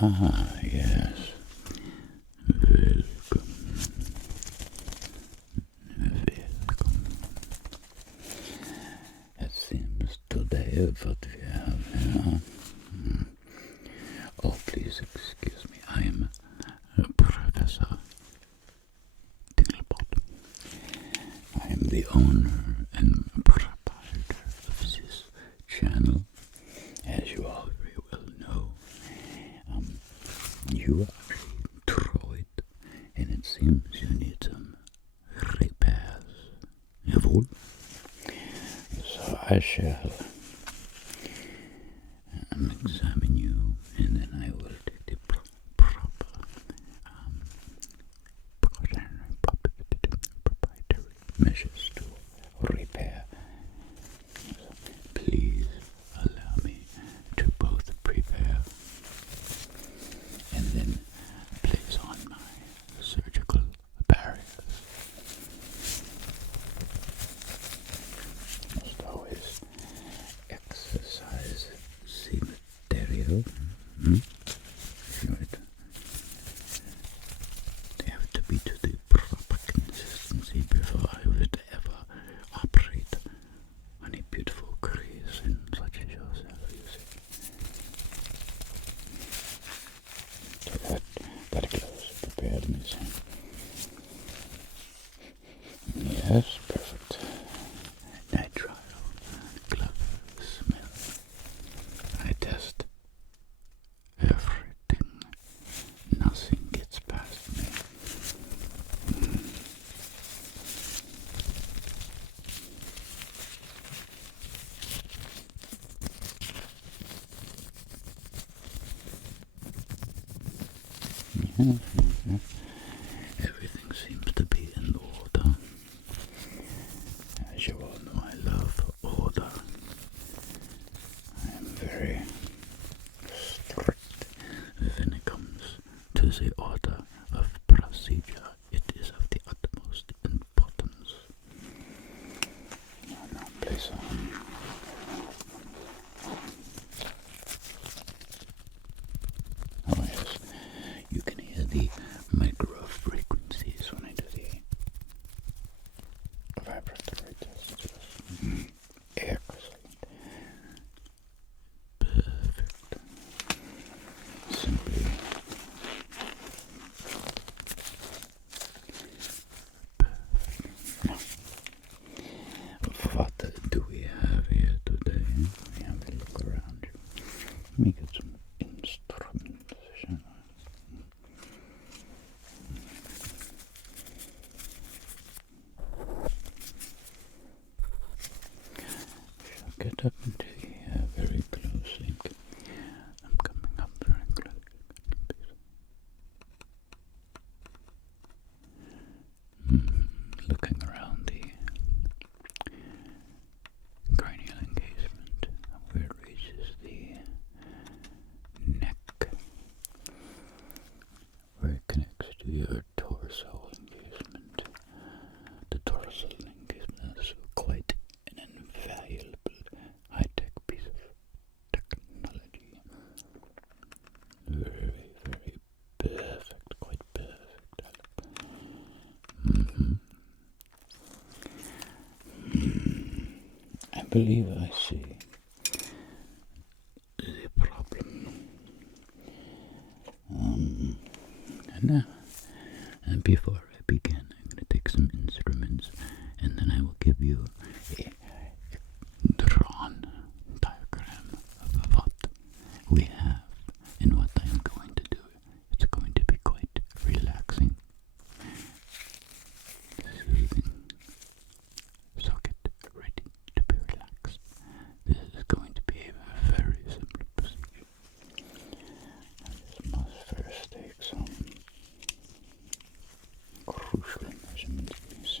Ah, yes. Welcome. Welcome. It seems today what we have here. Oh, please excuse me. I am Professor Dinglebot. I am the owner and proprietor of this channel. As you all very well know, you are a droid, and it seems you need some repairs. Jawohl. So I shall examine you, and then I will take the proper proprietary measures to repair. So please allow me to both prepare and then place on my surgical barriers. Must always exercise the material. Right. They have to be to the proper consistency before I would ever operate on a beautiful creation such as yourself, you see. So that gloves prepared me, son. Yes, perfect. Nitrile glove smell. I test everything. Nothing gets past me. Everything seems to be in order. As you all know, I love order. I am very strict when it comes to the order of procedure. It is of the utmost importance. Now place on. Oh yes, you can hear the micro frequencies when I do the vibratory test. Excellent. Perfect. Simply perfect. Now, what do we have here today? We have a look around you. Let me get some instruments, shall I? Shall get up into here very closely. I'm coming up very close. Looking around the cranial engagement where it reaches the neck, where it connects to your dorsal engagement. The dorsal engagement is quite an invaluable high-tech piece of technology. Very, very perfect, quite perfect. I believe I see the problem. And before I begin, I'm going to take some instruments, and then I will give you a drawn diagram of what we have and what I am going to do. It's going to be quite relaxing, soothing. So get ready to be relaxed. This is going to be a very simple procedure. I just must first take some crucial measurements.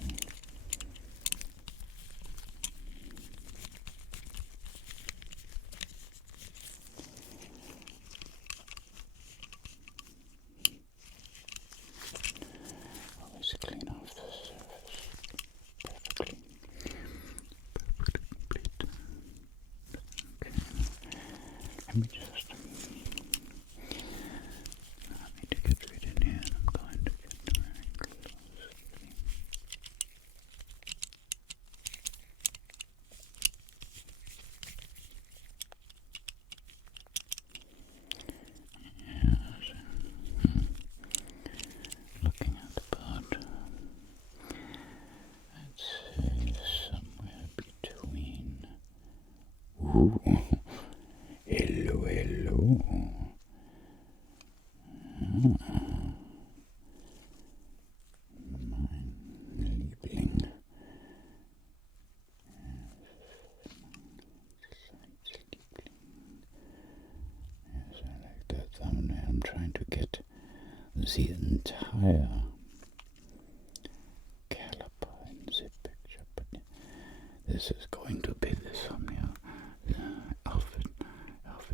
Always clean off the surface perfectly. Perfectly complete. Okay. Let me just trying to get the entire caliper in the picture, but this is going to be the thumbnail. Alpha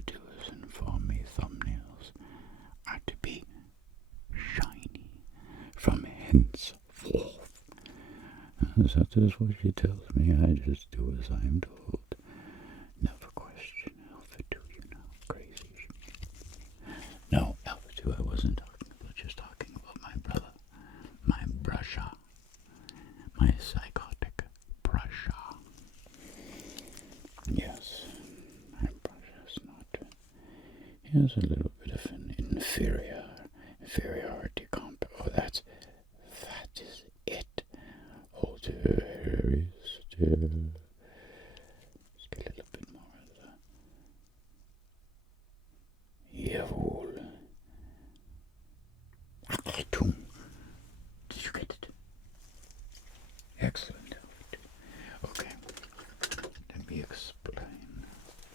doers inform me thumbnails are to be shiny from henceforth. That is what she tells me. I just do as I'm told. Never question Alpha 2, crazy. No, Alpha 2 I wasn't talking about, just talking about my brother. My brusher. My psychotic brusher. Yes, my brusher's not. He has a little bit of an inferiority complex. Oh, that is it. Hold very still. Let's get a little bit more of the Jawohl. Achtung. Did you get it? Excellent. Okay. Let me explain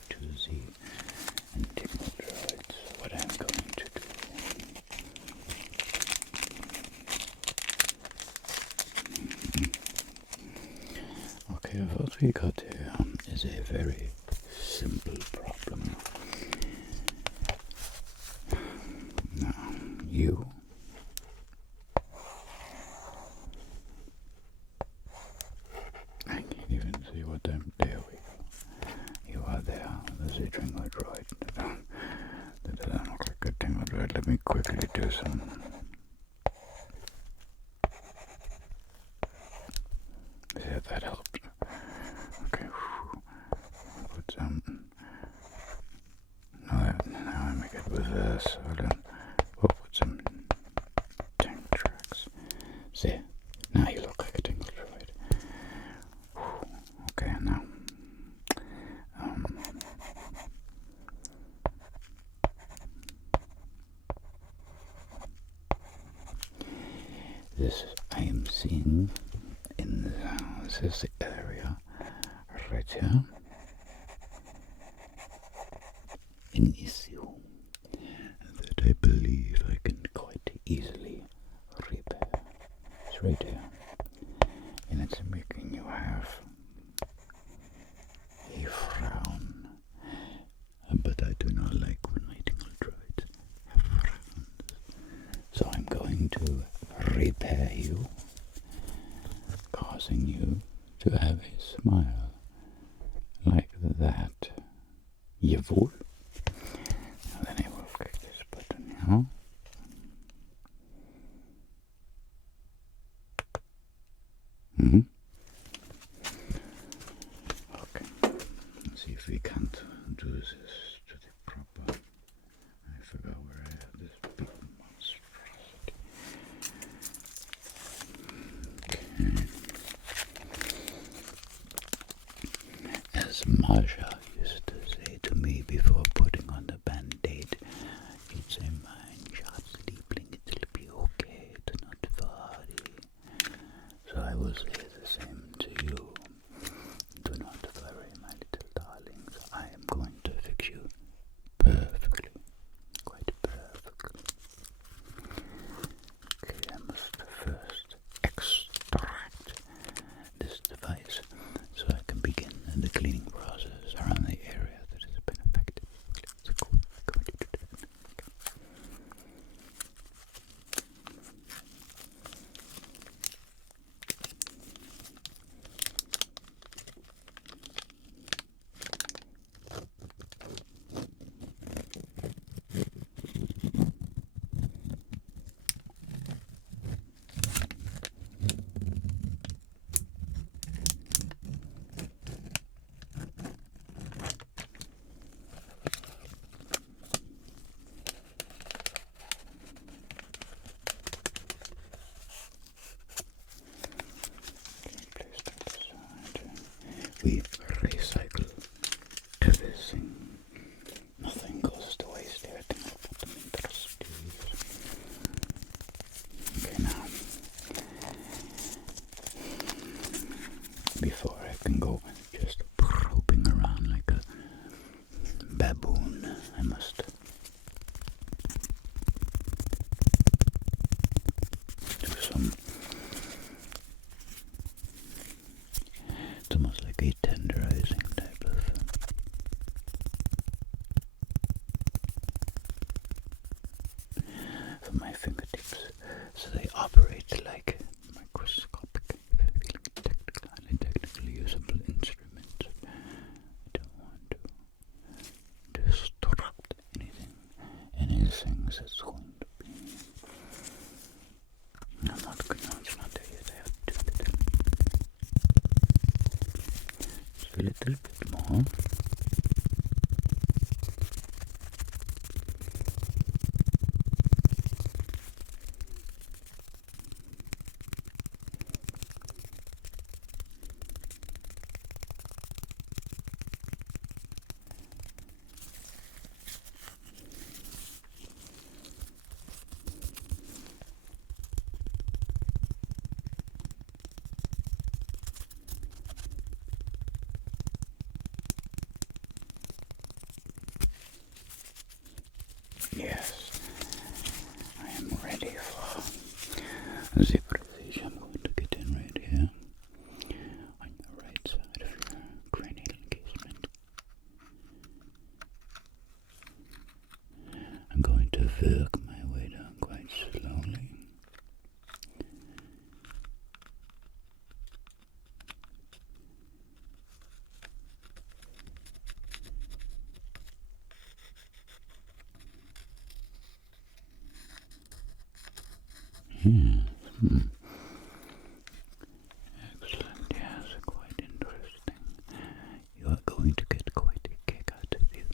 to the integral droids what I'm going to do. Okay, what we got here is a very simple problem. Now, you I can't even see what I'm. There we go. You are there. There's a tingle droid. That doesn't look like a tingle droid. Let me quickly do some. Yeah, that helped. Okay. Put some. Now I make it reverse. Hold on. We'll put some tank tracks. See? Now you look like a tingle droid. Okay, now. This I am seeing in this area right here. An issue that I believe I can quite easily repair. It's right here. And it's making you have a frown. But I do not like when my tingle droids have frowns. So I'm going to repair you, causing you to have a smile like that. Jawohl. Now then I will click this button here. Okay. Let's see if we can't do this to the proper. I forgot where I had this big monstrosity. Okay. As Marsha used to say to me before putting on the band-aid, he'd say, "Mein Schatz, Liebling, it'll be okay, do not worry." So I will say the same to you. Do not worry, my little darlings. I am going to fix you perfectly. Quite perfectly. Okay, I must first extract this device so I can begin the cleaning process around the area that has been affected. Let's go. Going to do that. We recycle everything. Nothing goes to waste. Everything will put them into the stews. Okay, now, before I can go just groping around like a baboon, I must of my fingertips, so they operate like microscopic, highly technically usable instruments. I don't want to disrupt anything that's going to be. I'm not good. No, it's not there yet. I have to do it. Just a little bit more. Yes, I am ready for the procedure. I'm going to get in right here on your right side of your cranial encasement. I'm going to work my way down quite slowly. Excellent, yes, quite interesting. You are going to get quite a kick out of it.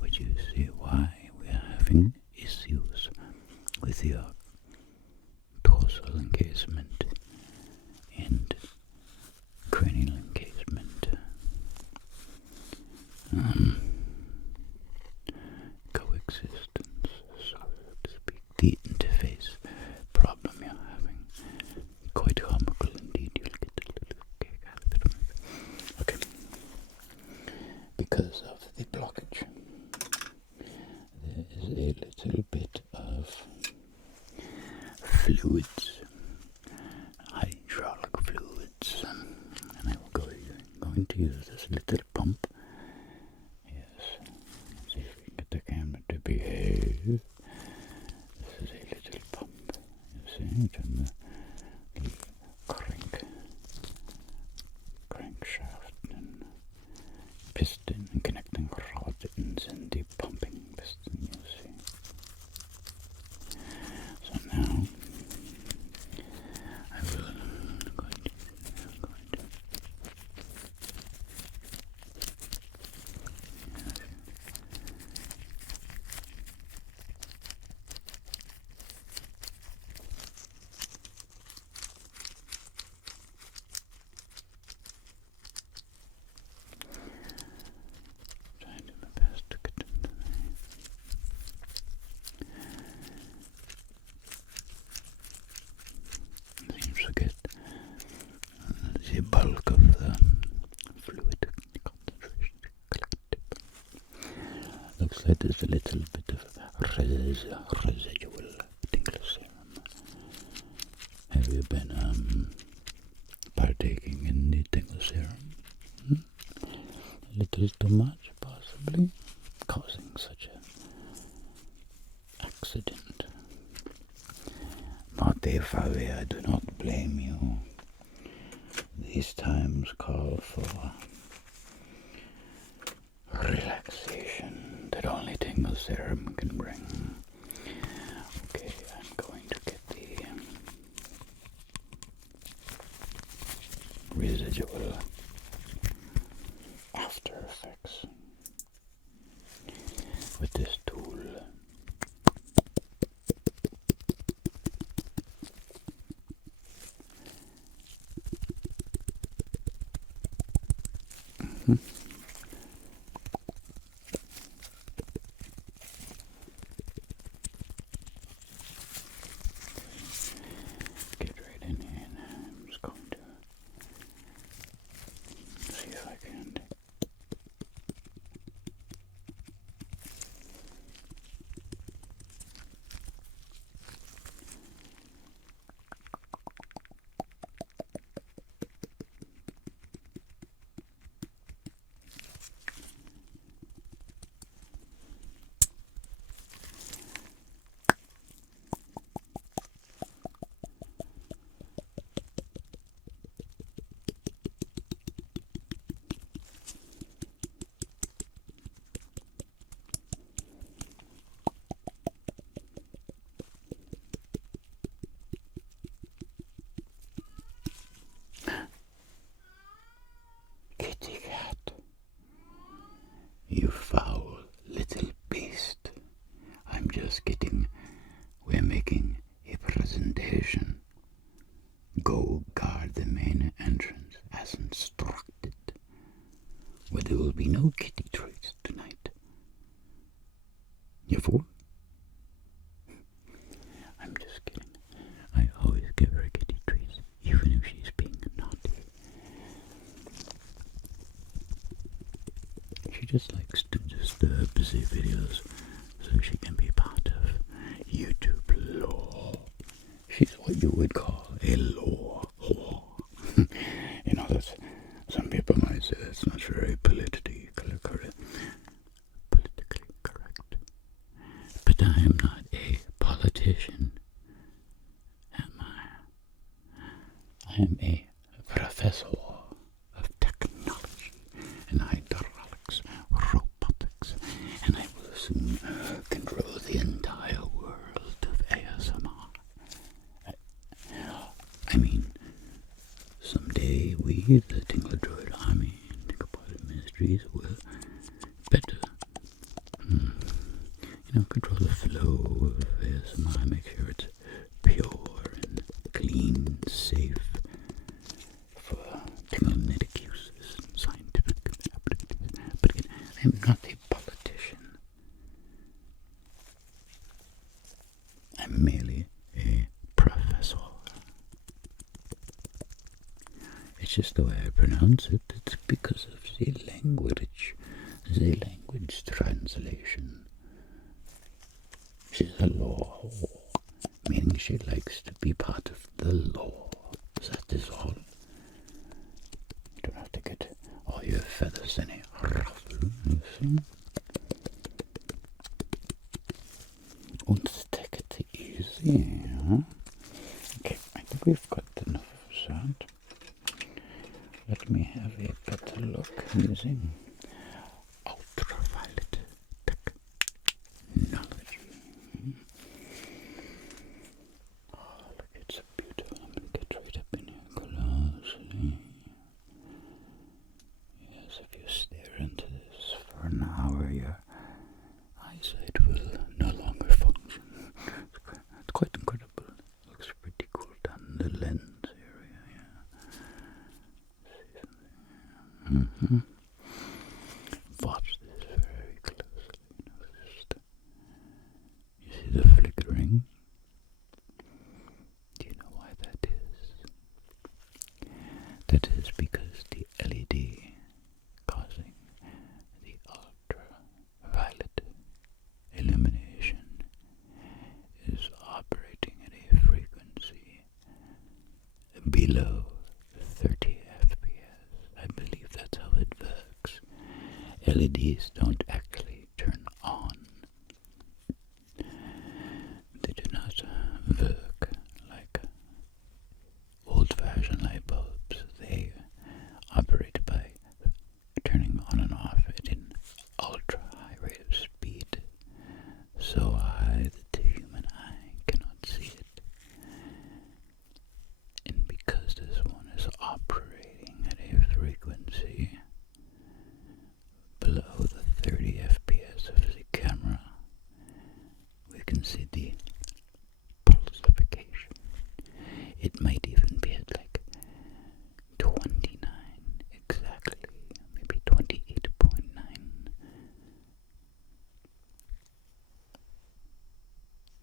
Would you see why we are having issues with your dorsal encasement and cranial encasement? Coexistence, so to speak, the interface problem you're having. Quite comical indeed. You'll get a little kick out of it. Okay. Because of the blockage, there is a little bit of fluids, hydraulic fluids, and I will going to use this little pump. Yes. See if we can get the camera to behave. This is a little pump. You see, turn the crankshaft and piston and connecting rods and the pumping piston, you see. So now I will going to try to do my best to get into seems to get the bulk of the fluid concentration collected. Looks like there's a little bit of residual tingle serum. Have you been partaking in the tingle serum? A little too much, possibly, causing such an accident. Not if I do not blame you. These times call for relaxation that only tingle serum can bring. Okay, I'm going to get the residual after effects with this tool. Get right in here and I'm just going to see if I can You fool? I'm just kidding. I always give her kitty treats, even if she's being naughty. She just likes to disturb busy videos so she can be part of YouTube lore. She's what you would call a lore whore. You know, that's, some people might say that's not very politically correct. But I am not a politician, am I? I am a professor of technology and hydraulics, robotics, and I will soon control the entire world of ASMR. I mean, someday we, the Tingler Droid Army and Tinkerbell Ministries, will better, control the flow of ASMR, make sure it's pure and clean, safe for tinglenetic uses and scientific applications. But again, I am not a politician. I'm merely a professor. It's just the way I pronounce it. It's because of the language translation. She's a law whore, meaning she likes to be part of the law. That is all. You don't have to get all your feathers in a ruffle, you see? And take it easy, huh? Okay, I think we've got enough of that. Let me have a better look using ultraviolet technology. Oh, look, it's beautiful. I'm going to get right up in here closely. Yes, if you stare into this for an hour, your eyesight will no longer function. It's quite incredible. It looks pretty cool down the lens area, yeah. Watch this very closely. You see the flickering? Do you know why that is? That is because the LED causing the ultraviolet illumination is operating at a frequency below 30 FPS. I believe that's how it works. LEDs don't actually turn on. They do not work like old-fashioned light bulbs. They operate by turning on and off at an ultra-high rate of speed, so high that the human eye cannot see it. And because this one is operating at a frequency below the 30 FPS of the camera, we can see the pulsification. It might even be at like 29 exactly, maybe 28.9.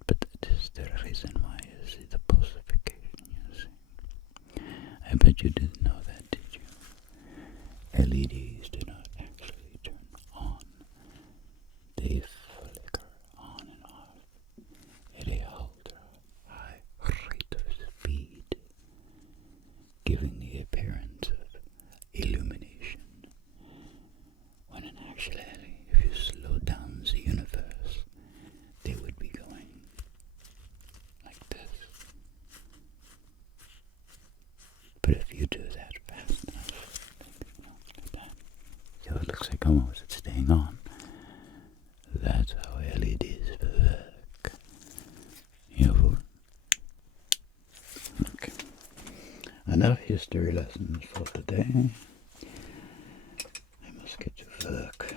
But that is the reason why you see the pulsification, you see. I bet you didn't know that, did you? LEDs do not actually turn on. They flicker on and off at a ultra high rate of speed, giving the appearance of illumination, when in actuality, if you slow down the universe, they would be going like this. But if you do that fast enough, like that, so it looks like almost it's staying on. That's how LEDs work. You okay. Enough history lessons for today. I must get to work.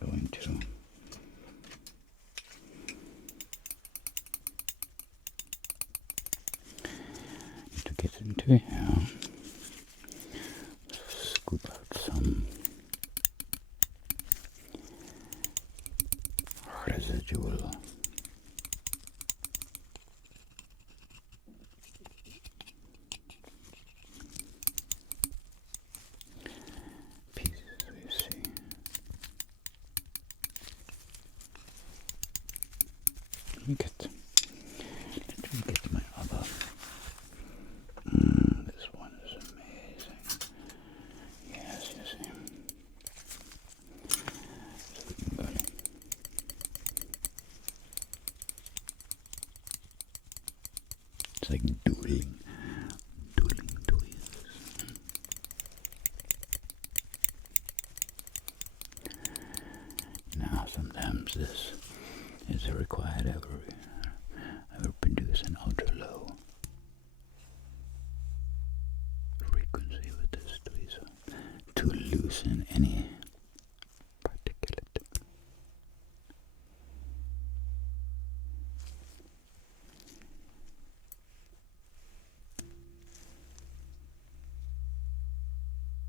I'm going to need to get into here. Scoop out some residual pieces we see. Let me get my other. This one is amazing. Yes, you see. So we can go. It's like dueling tweezers. Now, sometimes this is required. I will produce an ultra low frequency with this tweezer to loosen any particulate.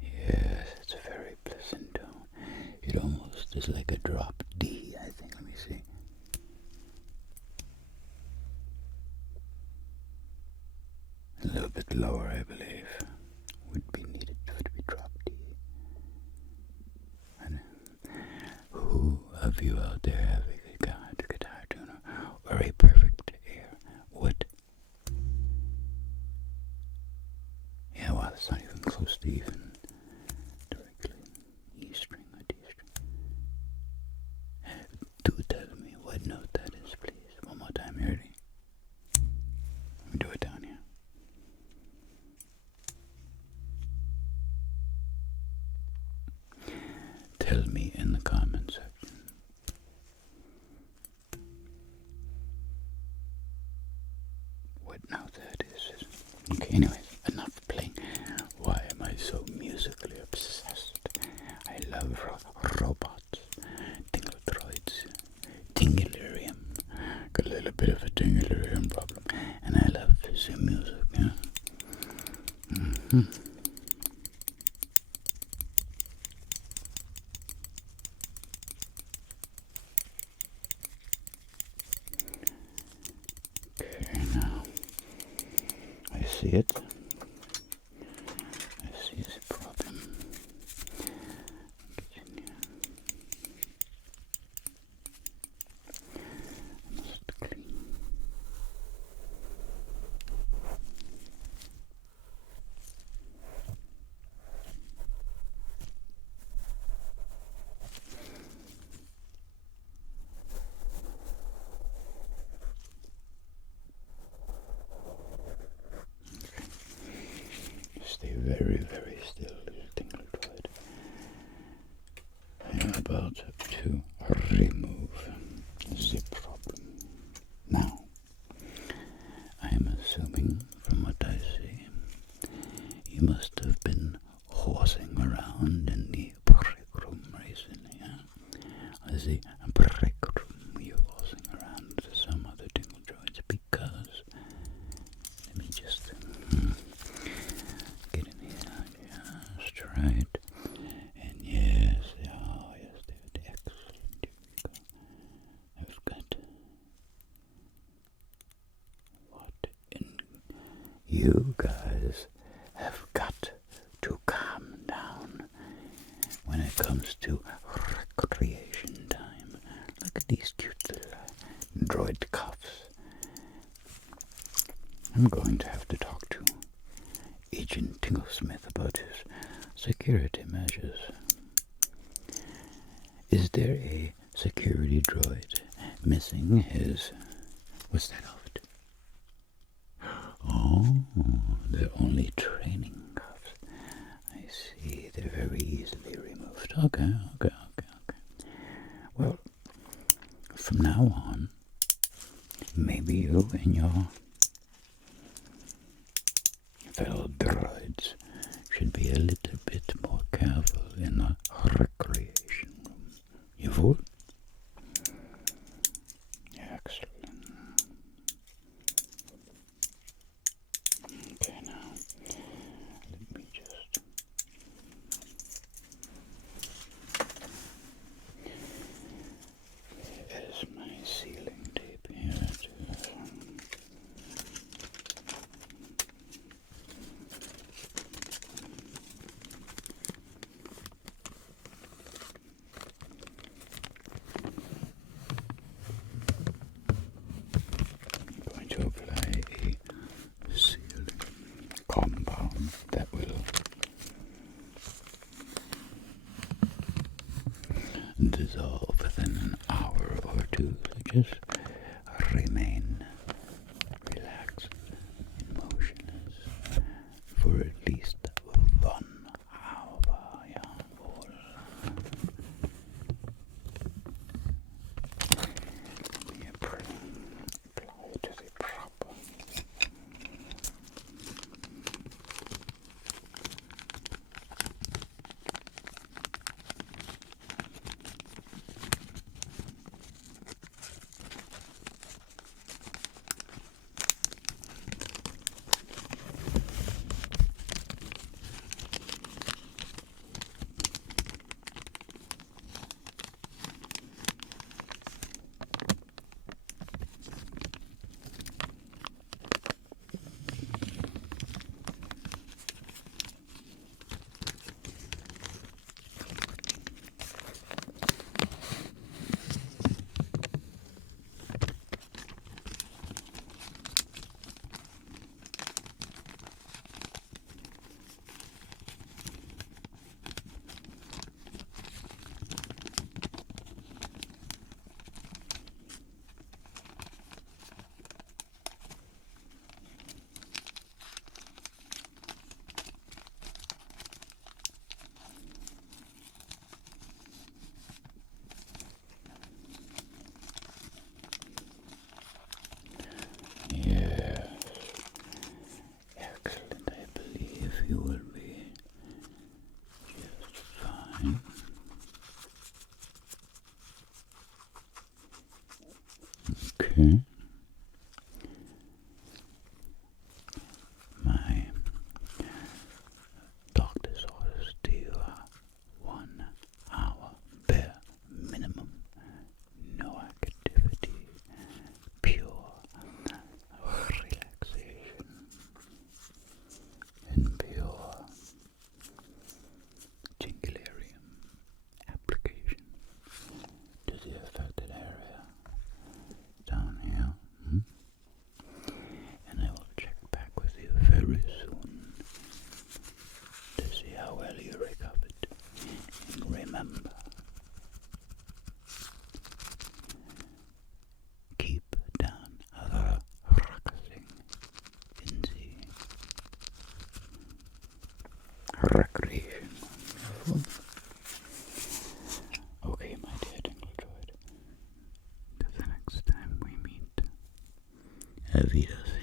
Yes, it's very pleasant tone. It almost is like a drop D, I think. Let me see. A little bit lower, I believe, would be needed to be drop D. And who of you out there have a guitar tuner or a perfect air? What? Yeah, well, it's not even close to even directly E string or D string. Do tell me what note that is, please. One more time, you ready? Let me do it down here. Tell me in the comment section. What note that is. Okay, anyways, enough playing. Why am I so musically obsessed? I love robots, tingle droids, tinglerium. Got a little bit of a tinglerium problem, and I love the music. Yeah. Okay, now I see it. I see the problem. Get in here. I must clean. Stay very, very still, little tingle droid. I am about to remove the problem. Now, I am assuming from what I see, you must have been horsing around in the break room recently, yeah? I see a break room, you're horsing around to some other tingle droids because, let me just get in here, just right, and yes, oh yes, David, excellent, here we go. I've got, what in, you guys have got to calm down when it comes to recreation time. Look at these cute little droid cuffs. I'm going to have to talk to Agent Tinglesmith about his security measures. Is there a security droid missing his... What's that of it? Oh, they're only training cuffs. I see, they're very easily removed. Okay. Well, from now on, maybe you and your fellow droids should be a little bit more careful in the recreation room. You would? Excellent. Okay, now, let me just... as two. So just remain relaxed and motionless for at least 1 hour, jawohl. We apply to the proper. Yes, excellent. I believe you will be just fine. Okay. My doctor's orders to you are 1 hour bare minimum. No activity. Pure relaxation and pure tingularium application to the affected area down here. And I will check back with you very soon to see how well you recovered. And remember, keep down the ruckusing in the recreation. Okay, my dear Dingle Droid, till the next time we meet, Avidas.